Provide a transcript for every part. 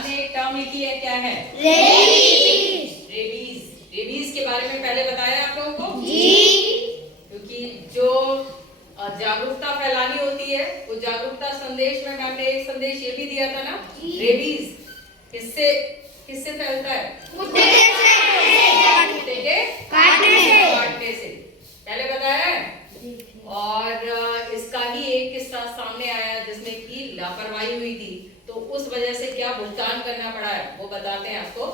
Ma'am ने एक term लिखी है, क्या है? रेबीज। रेबीज। रेबीज के बारे में पहले बताया आप लोगों को जी। क्योंकि जो जागरूकता फैलानी होती है, वो जागरूकता संदेश में मैम ने एक संदेश ये भी दिया था ना, रेबीज किससे किससे फैलता है? कुत्ते से, कुत्ते के काटने से पहले बताया है। और इसका ही एक किस्सा सामने आया जिसमें कि लापरवाही हुई थी, तो उस वजह से क्या भुगतान करना पड़ा है वो बताते हैं आपको।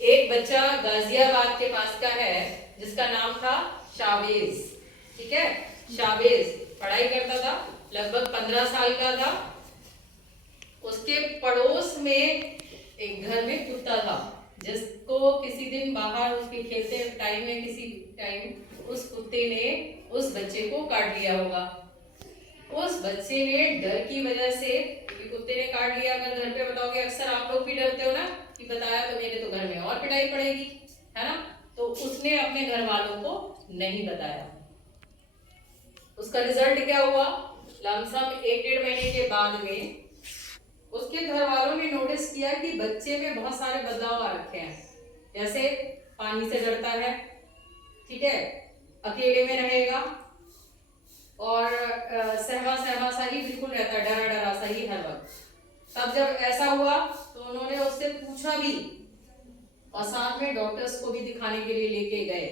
एक बच्चा गाजियाबाद के पास का है जिसका नाम था शावेज, ठीक है। शावेज पढ़ाई करता था, लगभग 15 साल का था। उसके पड़ोस में एक घर में कुत्ता था जिसको किसी दिन बाहर उसके खेलते टाइम में किसी टाइम उस कुत्ते ने उस बच्चे को काट लिया होगा। उस बच्चे ने डर की वजह से, क्योंकि कुत्ते ने काट लिया, अगर घर पे बताओगे, अक्सर आप लोग भी डरते हो ना कि बताया तो मेरे तो घर में और पिटाई पड़ेगी, है ना। तो उसने अपने घर वालों को नहीं बताया। उसका रिजल्ट क्या हुआ? लमसम 1-1.5 महीने के बाद में उसके घर वालों ने नोटिस किया कि बच्चे में बहुत सारे बदलाव आ रखे हैं। जैसे पानी से डरता है, ठीक है, अकेले में रहेगा और सहमा सहमा सा ही बिल्कुल रहता है, डरा डरा सा ही हर वक्त। तब जब ऐसा हुआ तो उन्होंने उससे पूछा भी और साथ में डॉक्टर्स को भी दिखाने के लिए लेके गए।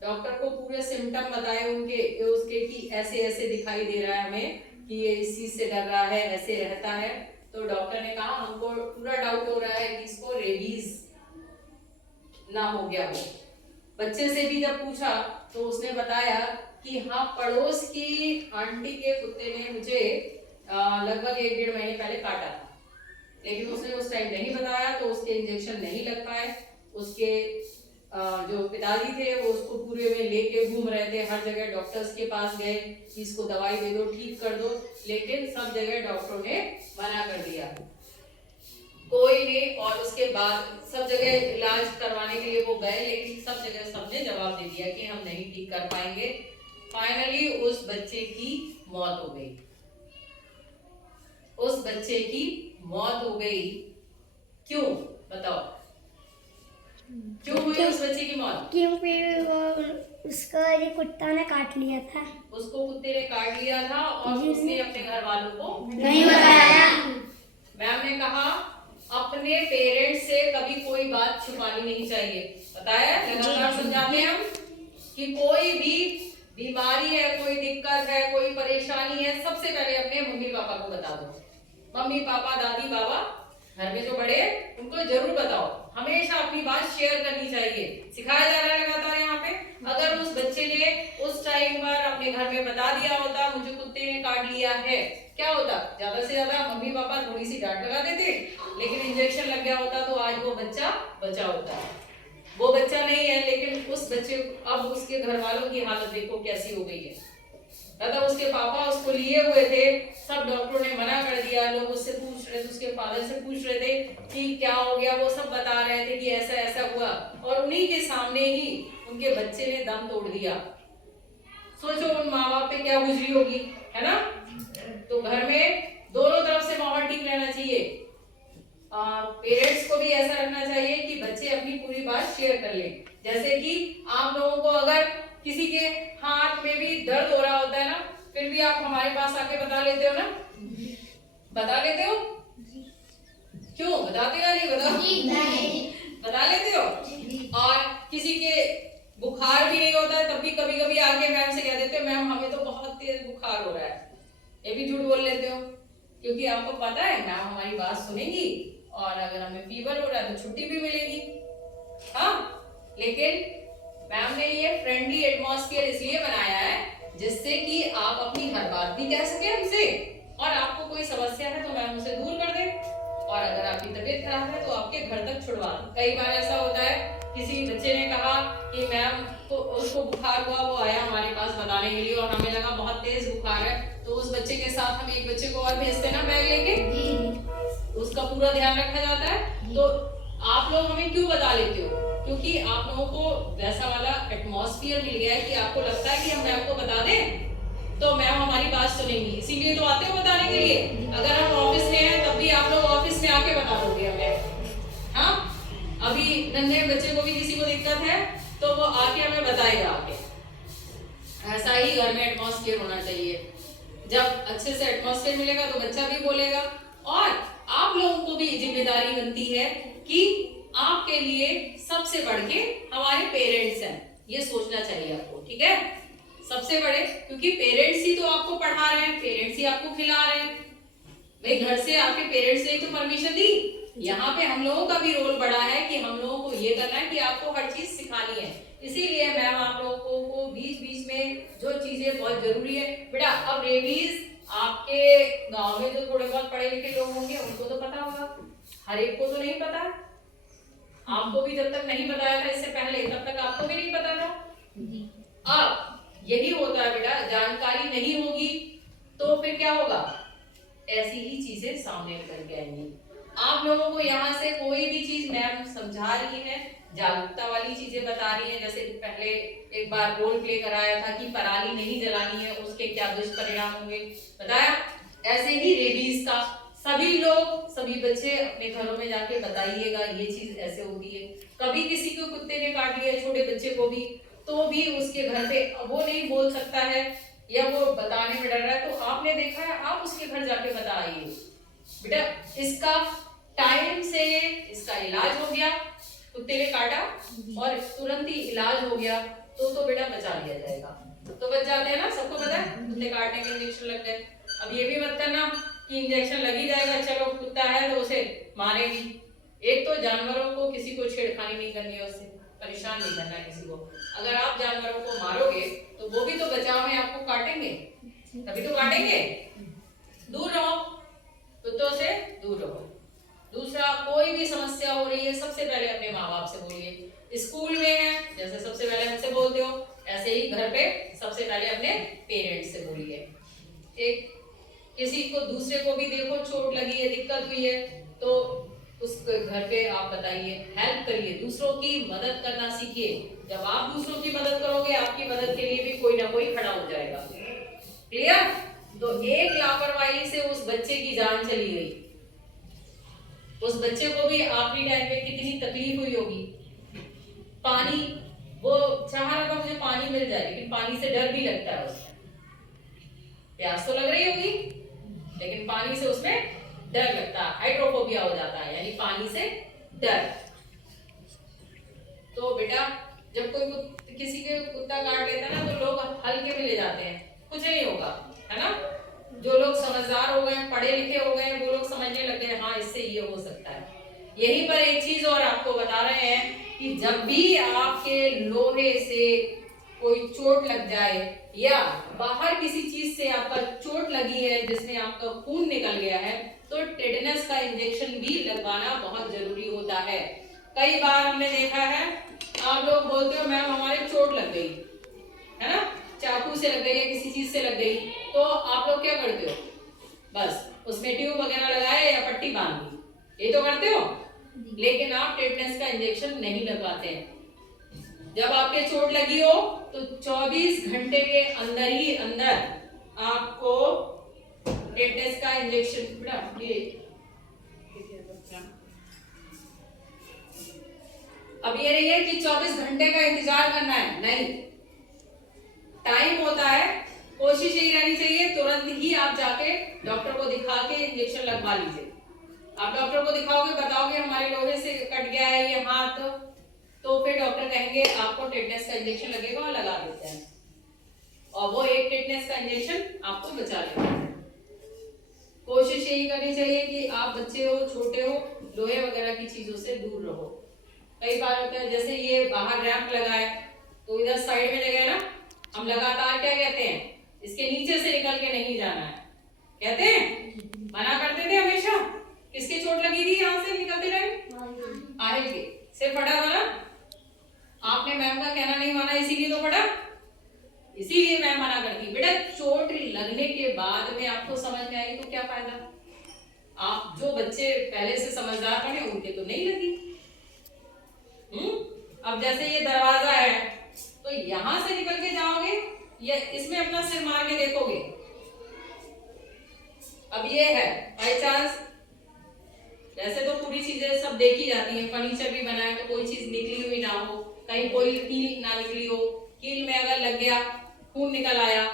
डॉक्टर को पूरे सिम्टम बताए उसके कि ऐसे ऐसे दिखाई दे रहा है हमें कि ये इस चीज से डर रहा है, ऐसे रहता है। तो डॉक्टर ने कहा हमको पूरा डाउट हो रहा है कि इसको रेबीज ना हो गया हो। बच्चे से भी जब पूछा तो उसने बताया कि हाँ, पड़ोस की आंटी के कुत्ते ने मुझे लगभग 1-1.5 महीने पहले काटा था, लेकिन उसने उस टाइम नहीं बताया तो उसके इंजेक्शन नहीं लग पाए। उसके जो पिताजी थे वो उसको पूरे में लेके घूम रहे थे, हर जगह डॉक्टर्स के पास गए कि इसको दवाई दे दो, ठीक कर दो, लेकिन सब जगह डॉक्टरों ने मना कर दिया, कोई नहीं। और उसके बाद सब जगह इलाज करवाने के लिए वो गए, लेकिन सब जगह सबने जवाब दे दिया कि हम नहीं ठीक कर पाएंगे। फाइनली उस बच्चे की मौत हो गई। उस बच्चे की मौत हो गई। क्यों बताओ, क्यों हुई उस बच्चे की मौत? क्योंकि उसको ये कुत्ता ने काट लिया था। उसको कुत्ते ने काट लिया था और उसने अपने घर वालों को नहीं बताया। मैम ने कहा अपने पेरेंट्स से कभी कोई बात छुपानी नहीं चाहिए। बताया, लगातार समझाते हैं हम कि कोई भी बीमारी है, कोई दिक्कत है, कोई परेशानी है, सबसे पहले अपने मम्मी पापा को बता दो। मम्मी पापा, दादी बाबा, घर में जो बड़े उनको जरूर बताओ। हमेशा अपनी बात शेयर करनी चाहिए, सिखाया जा रहा है लगातार यहाँ पे। अगर उस बच्चे ने उस टाइम पर अपने घर में बता दिया होता मुझे कुत्ते ने काट लिया है, क्या होता? ज्यादा से ज्यादा मम्मी पापा थोड़ी सी डांट लगा देते, लेकिन इंजेक्शन लग गया होता तो आज वो बच्चा बचा होता। वो बच्चा नहीं है, लेकिन उस बच्चे, अब उसके घर वालों की हालत देखो कैसी हो गई है। मतलब उसके पापा उसको लिए हुए थे, सब डॉक्टरों ने मना कर दिया। लोग उससे पूछ रहे थे, उसके फादर से पूछ रहे थे कि क्या हो गया, वो सब बता रहे थे कि ऐसा ऐसा हुआ, और उन्हीं के सामने ही उनके बच्चे ने दम तोड़ दिया। सोचो उन माँ बाप पे क्या गुजरी होगी, है ना। तो घर में दोनों तरफ से माहौल ठीक रहना चाहिए। पेरेंट्स को भी ऐसा रखना चाहिए कि बच्चे अपनी पूरी बात शेयर कर ले। जैसे कि आप लोगों को अगर किसी के हाथ में भी दर्द हो रहा होता है ना, फिर भी आप हमारे पास आके बता लेते हो ना, बता लेते हो? क्यों बताते हो? नहीं बताओ, बता लेते हो। और किसी के बुखार भी नहीं होता है तब भी कभी कभी आके मैम से कह देते हो मैम हमें तो बहुत तेज बुखार हो रहा है, ये भी झूठ बोल लेते हो, क्योंकि आपको पता है मैम हमारी बात सुनेंगी और अगर हमें फीवर हो रहा है तो छुट्टी भी मिलेगी। हाँ, लेकिन मैम ने ये फ्रेंडली एटमॉस्फेयर इसलिए बनाया है जिससे कि आप अपनी हर बात भी कह सके हमसे, और आपको कोई समस्या है तो मैम उसे दूर कर दे, और अगर आपकी तबीयत खराब है तो आपके घर तक छुड़वा दे। कई बार ऐसा होता है, किसी बच्चे ने कहा कि मैम तो उसको बुखार हुआ, वो आया हमारे पास बताने के लिए और हमें लगा बहुत तेज बुखार है, तो उस बच्चे के साथ हम एक बच्चे को और भेजते ना बैग लेके, उसका पूरा ध्यान रखा जाता है। तो आप लोग हमें क्यों बता लेते हो? क्योंकि आप लोगों को वैसा वाला एटमॉस्फेयर मिल गया है कि आपको लगता है कि हम मैम को बता दें तो मैम हमारी बात सुनेंगी, इसीलिए तो आते हो बताने के लिए। अगर हम ऑफिस में हैं तब भी आप लोग ऑफिस में आके बता दोगे हमें, नन्हे बच्चे को भी किसी को दिक्कत है तो वो आके हमें बताएगा आके। ऐसा ही घर में एटमॉस्फेयर होना चाहिए। जब अच्छे से एटमॉस्फेयर मिलेगा तो बच्चा भी बोलेगा, और आप लोगों को भी जिम्मेदारी बनती है कि आपके लिए सबसे बढ़ के हमारे पेरेंट्स हैं, ये सोचना चाहिए आपको, ठीक है। सबसे बड़े, क्योंकि पेरेंट्स ही तो आपको पढ़ा रहे हैं, पेरेंट्स ही आपको खिला रहे हैं। भाई घर से आपके पेरेंट्स ने तो परमिशन दी, यहाँ पे हम लोगों का भी रोल बड़ा है कि हम लोगों को ये करना है कि आपको हर चीज सिखानी है। इसीलिए मैम आप लोगों को बीच बीच में जो चीजें बहुत जरूरी है बेटा। अब रेबीज आपके गांव में जो थोड़े बहुत पढ़े लिखे लोग होंगे उनको तो पता होगा, हर एक को तो नहीं पता। आपको भी जब तक नहीं बताया था इससे पहले तब तक आपको भी नहीं पता था। अब यही होता है बेटा, जानकारी नहीं होगी तो फिर क्या होगा, ऐसी ही चीजें सामने निकल के आएंगी। आप लोगों को यहाँ से कोई भी चीज मैम समझा रही है, जागरूकता वाली चीजें बता रही है। जैसे पहले एक बार रोल प्ले कराया था कि पराली नहीं जलानी है, उसके क्या दुष्परिणाम होंगे बताया। ऐसे ही रेबीज का सभी लोग, सभी बच्चे अपने घरों में जाके बताइएगा ये चीज ऐसे होती है। कभी किसी को कुत्ते ने काट लिया, छोटे बच्चे को भी, तो भी उसके घर पे वो नहीं बोल सकता है या वो बताने में डर रहा है, तो आपने देखा है आप उसके घर जाके बताइए बेटा इसका टाइम से इसका इलाज हो गया, कुत्ते ने काटा और तुरंत ही इलाज हो गया तो बेटा बचा लिया जाएगा। तो बच जाते हैं ना, सबको पता है कुत्ते काटने के इंजेक्शन लग गए। अब ये भी मत करना कि इंजेक्शन लग ही जाएगा, चलो कुत्ता है तो उसे मारेगी। एक तो जानवरों को किसी को छेड़खानी नहीं करनी है, उससे परेशान नहीं करना है किसी को। अगर आप जानवरों को मारोगे तो वो भी तो बचाव में आपको काटेंगे, तभी तो काटेंगे। दूर रहो, कुत्तों से दूर रहो। दूसरा, कोई भी समस्या हो रही है सबसे पहले अपने माँ बाप से बोलिए। स्कूल में है जैसे सबसे पहले हमसे बोलते हो, ऐसे ही घर पे सबसे पहले अपने पेरेंट्स से बोलिए। एक किसी को दूसरे को भी देखो चोट लगी है, दिक्कत हुई है, तो उस घर पे आप बताइए, हेल्प करिए, दूसरों की मदद करना सीखिए। जब आप दूसरों की मदद करोगे आपकी मदद के लिए भी कोई ना कोई खड़ा हो जाएगा। क्लियर? तो एक लापरवाही से उस बच्चे की जान चली गई। उस बच्चे को भी आखिरी टाइम पे कितनी तकलीफ हुई होगी। पानी, वो चाह रहा था मुझे पानी मिल जाए, लेकिन पानी से डर भी लगता है उसमें। प्यास तो लग रही होगी लेकिन पानी से उसमें डर लगता है, हाइड्रोफोबिया हो जाता है, यानी पानी से डर। तो बेटा जब कोई किसी के कुत्ता काट लेता है ना तो लोग हल्के में ले जाते हैं, कुछ नहीं होगा, है ना। जो लोग समझदार हो गए, पढ़े लिखे हो गए, वो लोग समझने लग गए हाँ इससे ये हो सकता है। यहीं पर एक चीज और आपको बता रहे हैं कि जब भी आपके लोहे से कोई चोट लग जाए या बाहर किसी चीज से आपका चोट लगी है जिसमें आपका खून निकल गया है, तो टेटनस का इंजेक्शन भी लगवाना बहुत जरूरी होता है। कई बार हमने देखा है आप लोग बोलते हो मैम हमारे चोट लग गई, है ना, चाकू से लग गई या किसी चीज से लग गई, तो आप लोग क्या करते हो, बस उसमें ट्यूब वगैरह लगाए या पट्टी बांध दी, ये तो करते हो। लेकिन आप टेटनस का इंजेक्शन नहीं लगवाते हैं। जब आपके चोट लगी हो तो 24 घंटे के अंदर ही अंदर आपको टेटनस का इंजेक्शन, अब ये नहीं है कि 24 घंटे का इंतजार करना है, नहीं, टाइम होता है। कोशिश यही रहनी चाहिए तुरंत ही आप जाके डॉक्टर को दिखा के इंजेक्शन लगवा लीजिए। आप डॉक्टर को दिखाओगे, बताओगे हमारे लोहे से कट गया है ये हाथ, तो फिर डॉक्टर कहेंगे आपको टेटनस का इंजेक्शन लगेगा और लगा देते हैं, और वो एक टेटनस का इंजेक्शन आपको बचा लेगा। कोशिश यही करनी चाहिए कि आप बच्चे हो, छोटे हो, लोहे वगैरह की चीजों से दूर रहो। कई बार होता है जैसे ये बाहर रैंप लगा है तो इधर साइड में जगह ना, हम लगातार क्या कहते हैं, इसके नीचे से निकल के नहीं जाना है, कहते हैं, मना करते थे हमेशा। किसकी चोट लगी थी यहाँ से निकलते रहे, आहिल के, सिर फटा था ना, आपने मैम का कहना नहीं माना इसीलिए तो फटा, इसीलिए मैम मना करती। बेटा चोट लगने के बाद में आपको समझ में आई तो क्या फायदा, आप जो बच्चे पहले से समझदार बने उनके तो नहीं लगी। अब जैसे ये दरवाजा है तो यहां से निकल के जाओगे या इसमें अपना सिर मार के देखोगे, अब ये है बाई चांस, वैसे तो पूरी चीजें सब सब देखी जाती है। फर्नीचर भी बना है तो कोई चीज निकली हुई ना हो, कहीं कोई कील ना निकली हो, कील में अगर लग गया, खून निकल आया,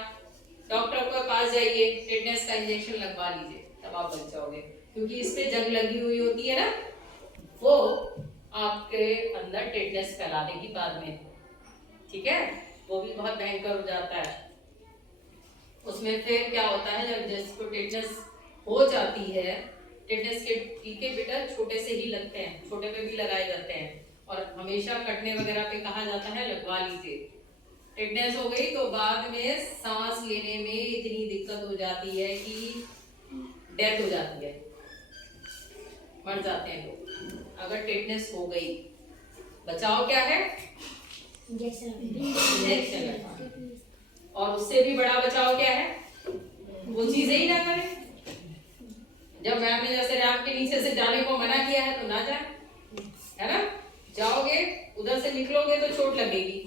डॉक्टर के पास जाइए, टेटनस का इंजेक्शन लगवा लीजिए, तब आप बच जाओगे। क्योंकि इस पे जंग लगी हुई होती है ना, वो आपके अंदर टेटनस फैला देगी बाद में, ठीक है। वो भी बहुत भयंकर हो जाता है। उसमें फिर क्या होता है, जब जिसको टेटनस हो जाती है, टेटनस के टीके बेटा छोटे से ही लगते हैं, छोटे पे भी लगाए जाते हैं, और हमेशा कटने वगैरह पे कहा जाता है लगवा लीजिए। टेटनस हो गई तो बाद में सांस लेने में इतनी दिक्कत हो जाती है कि डेथ हो जाती है, मर जाते हैं लोग अगर टेटनस हो गई। बचाव क्या है? इंजेक्शन लगवाना। और उससे भी बड़ा बचाव क्या है? वो चीजें ही ना करें। जब मैम ने जैसे रैंप के नीचे से जाने को मना किया है तो ना जाए, है ना। जाओगे उधर से निकलोगे तो चोट लगेगी।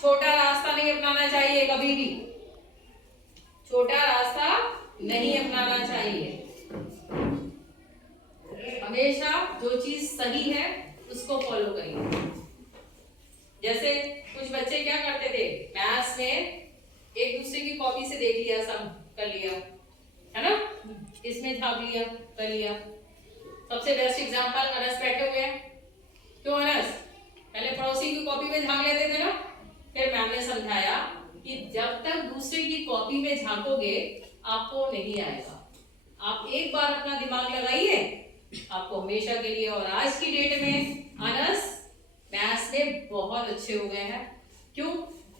छोटा रास्ता नहीं अपनाना चाहिए कभी भी, छोटा रास्ता नहीं अपनाना चाहिए। हमेशा जो चीज सही है उसको फॉलो करिए। जैसे कुछ बच्चे क्या करते थे, मैथ्स में एक दूसरे की कॉपी से देख लिया, सब कर लिया, है ना, इसमें झाँक लिया, कर लिया। सबसे बेस्ट एग्जांपल अनस बैठे हुए हैं, क्यों अनस? पहले पड़ोसी की कॉपी में झाँक लेते थे ना, फिर मैम ने समझाया कि जब तक दूसरे की कॉपी में झाँकोगे आपको नहीं आएगा। आप एक बार अपना दिमाग लगाइए, आपको हमेशा के लिए। और आज की डेट में अनस मैथ्स में बहुत अच्छे हो गए हैं। क्यों?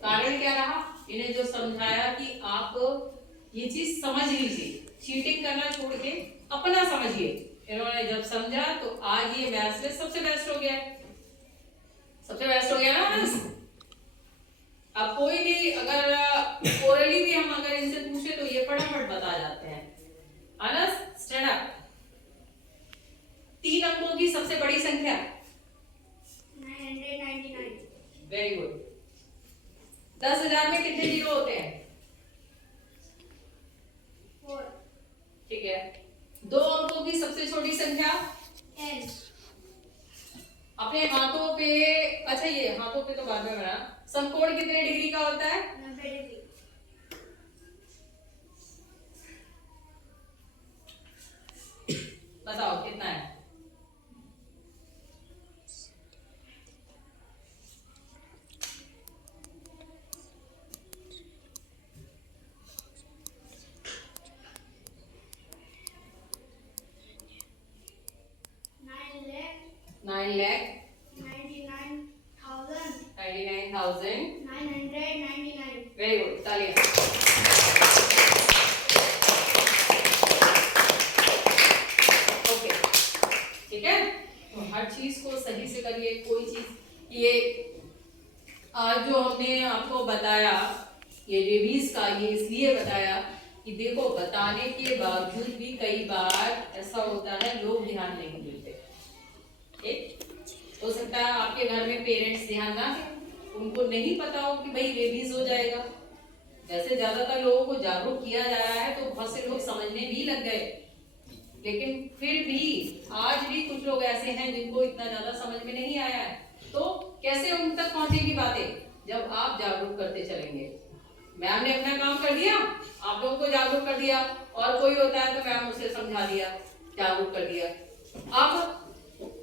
कारण क्या रहा? इन्हें जो समझाया कि आप ये चीज समझ लीजिए, चीटिंग करना छोड़ के अपना समझिए। इन्होंने जब समझा तो आज ये मैथ्स में सबसे बेस्ट हो गया है, सबसे बेस्ट हो गया ना अनस। अब कोई भी अगर ओरली भी हम अगर इनसे पूछे तो ये फटाफट बता जाते हैं। Anas stand up. 3 अंकों की सबसे बड़ी संख्या? 999। Very good. 10,000 में कितने जीरो होते हैं? 4। ठीक है। 2 अंकों की सबसे छोटी संख्या? n। अपने हाथों पे, अच्छा ये हाथों पे तो बाद में बना। समकोण कितने डिग्री का होता है? 90 डिग्री। बताओ कितना है? Nine lakh 99,999। 999। वेरी गुड, तालियां। ओके, ठीक है। तो हर चीज को सही से करिए। कोई चीज ये आज जो हमने आपको बताया, ये रेबीज का ये इसलिए बताया कि देखो बताने के बावजूद भी कई बार ऐसा होता है लोग ध्यान नहीं देते। ठीक, हो सकता है आपके घर में पेरेंट्स ध्यान ना दें, उनको नहीं पता हो कि भाई रेबीज हो जाएगा। जैसे ज्यादातर लोगों को जागरूक किया जा रहा है तो बहुत से लोग समझने भी लग गए, लेकिन फिर भी आज भी कुछ लोग ऐसे हैं जिनको इतना ज्यादा समझ में नहीं आया है। तो कैसे उन तक पहुंचेगी बातें? जब आप जागरूक करते चलेंगे। मैम ने अपना काम कर दिया, आप लोगों को जागरूक कर दिया, और कोई होता है तो मैम उसे समझा दिया, जागरूक कर दिया। अब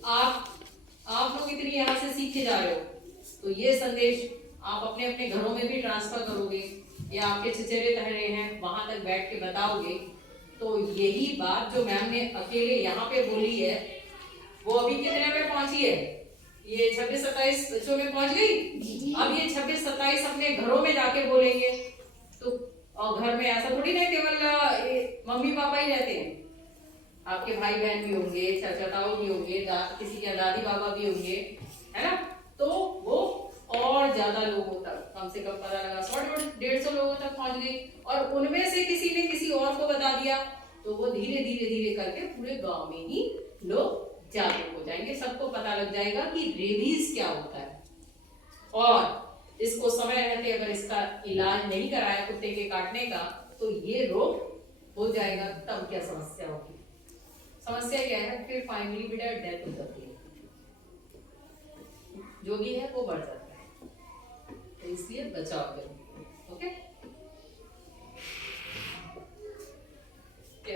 आप लोग इतनी यहाँ से सीखे जा रहे हो, तो ये संदेश आप अपने अपने घरों में भी ट्रांसफर करोगे, या आपके चचेरे तहरे हैं वहां तक बैठ के बताओगे। तो यही बात जो मैम ने अकेले यहाँ पे बोली है, वो अभी कितने में पहुंची है? ये 26-27 बच्चों में पहुंच गई। अब ये 26-27 अपने घरों में जाके बोलेंगे तो, और घर में ऐसा थोड़ी ना केवल मम्मी पापा ही रहते हैं, आपके भाई बहन भी होंगे, चाचा भी होंगे, किसी के दादी बाबा भी होंगे, है ना। तो वो और ज्यादा लोगों तक, कम से कम पता लगा 100-150 लोगों तक पहुंच गई, और उनमें से किसी ने किसी और को बता दिया, तो वो धीरे धीरे धीरे करके पूरे गांव में ही लोग जागरूक हो जाएंगे। सबको पता लग जाएगा कि रेबीज क्या होता है, और इसको समय रहते अगर इसका इलाज नहीं कराया कुत्ते के काटने का तो ये रोग हो जाएगा, तब क्या समस्या होगी। समस्या क्या है, फिर फाइनली बेटा डेथ हो जाती है, जो भी है वो बढ़ जाता है, तो इसलिए बचाव करिए। ओके।